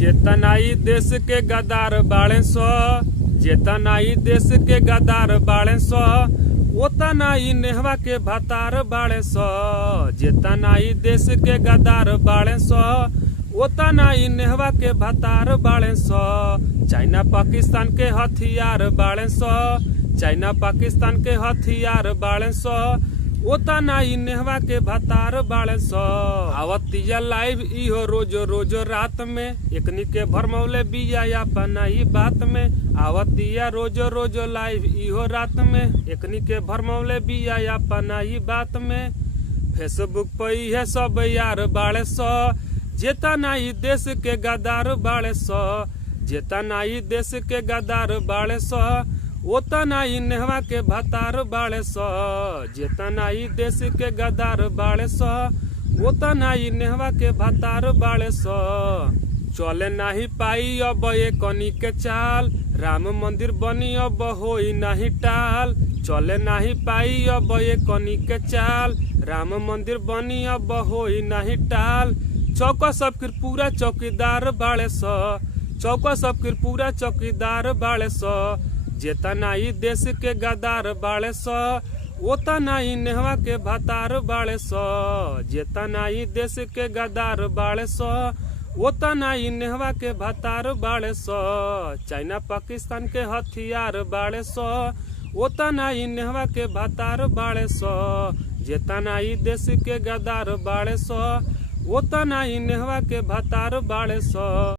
जेतनाई देश के गदार बाड़े सो, जेतनाई देश के गदार बाड़े सो, ओतनाई नेहवा के भतार बाड़े सो। जेतनाई देश के गदार बाड़े सो, ओतनाई नेहवा के भतार बाड़े सो। चाइना पाकिस्तान के हथियार बाड़े सो, चाइना पाकिस्तान के हथियार बाड़े सो, ओतनाई नेहवा के भतार बाड़े सो। आवतिया लाइव इहो रोज रोज रात में, एकनी के भरमौले बिया अपना ही बात में। आवतिया रोज रोज लाइव इहो रात में, एकनी के भरमौले बिया अपना ही बात में। फेसबुक पे है सब यार बाड़े सो, जेतनाई देश के गदार बाड़े सो। जेतनाई देश के गदार बाड़े सो, ओतनाई नेहवा के भतार बाड़े सो। जेतनाई देश के गदार बाड़े सो, ओतनाई नेहवा के भतार बाड़े सो। चले नाही पाई अब ये कनी के चाल, राम मंदिर बनी अब होई नाही टाल। चले नाही पाई अब ये कनी के चाल, राम मंदिर बनी अब होई नाही टाल। चौका सबके पूरा चौकीदार बाड़े सो, चौका सबके पूरा चौकीदार बाड़े सो। जेतनाई देश के गदार बाड़े सो, ओतनाई नेहवा के भतार बाड़े सो। जेतनाई देश के गदार बाड़े सो, ओतनाई नेहवा के भतार बाड़े सो। चाइना पाकिस्तान के हथियार बाड़े सो, ओतनाई नेहवा के भतार बाड़े सो। जेतनाई देश के गदार बाड़े सो, ओतनाई नेहवा के भतार बाड़े सो।